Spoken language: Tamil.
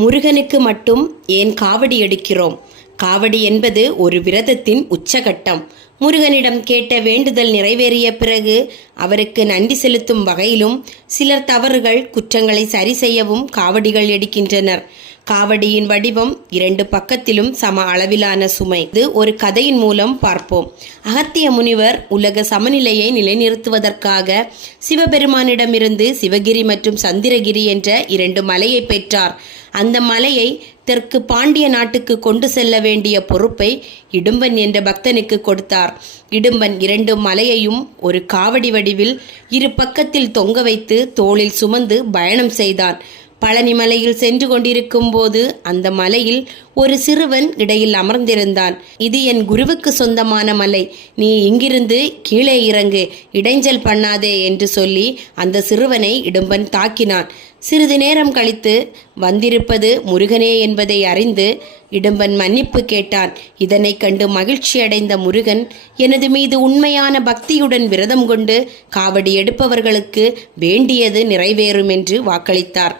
முருகனுக்கு மட்டும் ஏன் காவடி எடுக்கிறோம்? காவடி என்பது ஒரு விரதத்தின் உச்சகட்டம். முருகனிடம் கேட்ட வேண்டுதல் நிறைவேறிய பிறகு அவருக்கு நன்றி செலுத்தும் வகையிலும் சிலர் தவறுகள் குற்றங்களை சரி செய்யவும் காவடிகள் எடுக்கின்றனர். காவடியின் வடிவம் இரண்டு பக்கத்திலும் சம அளவிலான சுமை. இது ஒரு கதையின் மூலம் பார்ப்போம். அகத்திய முனிவர் உலக சமநிலையை நிலைநிறுத்துவதற்காக சிவபெருமானிடமிருந்து சிவகிரி மற்றும் சந்திரகிரி என்ற இரண்டு மலையை பெற்றார். அந்த மலையை தெற்கு பாண்டிய நாட்டுக்கு கொண்டு செல்ல வேண்டிய பொறுப்பை இடும்பன் என்ற பக்தனுக்கு கொடுத்தார். இடும்பன் இரண்டு மலையையும் ஒரு காவடி வடிவில் இரு பக்கத்தில் தொங்க வைத்து தோளில் சுமந்து பயணம் செய்தான். பழனி மலையில் சென்று கொண்டிருக்கும் போது அந்த மலையில் ஒரு சிறுவன் இடையில் அமர்ந்திருந்தான். இது என் குருவுக்கு சொந்தமான மலை, நீ இங்கிருந்து கீழே இறங்கு, இடைஞ்சல் பண்ணாதே என்று சொல்லி அந்த சிறுவனை இடும்பன் தாக்கினான். சிறிது நேரம் கழித்து வந்திருப்பது முருகனே என்பதை அறிந்து இடும்பன் மன்னிப்பு கேட்டான். இதனை கண்டு மகிழ்ச்சி அடைந்த முருகன், எனது மீது உண்மையான பக்தியுடன் விரதம் கொண்டு காவடி எடுப்பவர்களுக்கு வேண்டியது நிறைவேறும் என்று வாக்களித்தார்.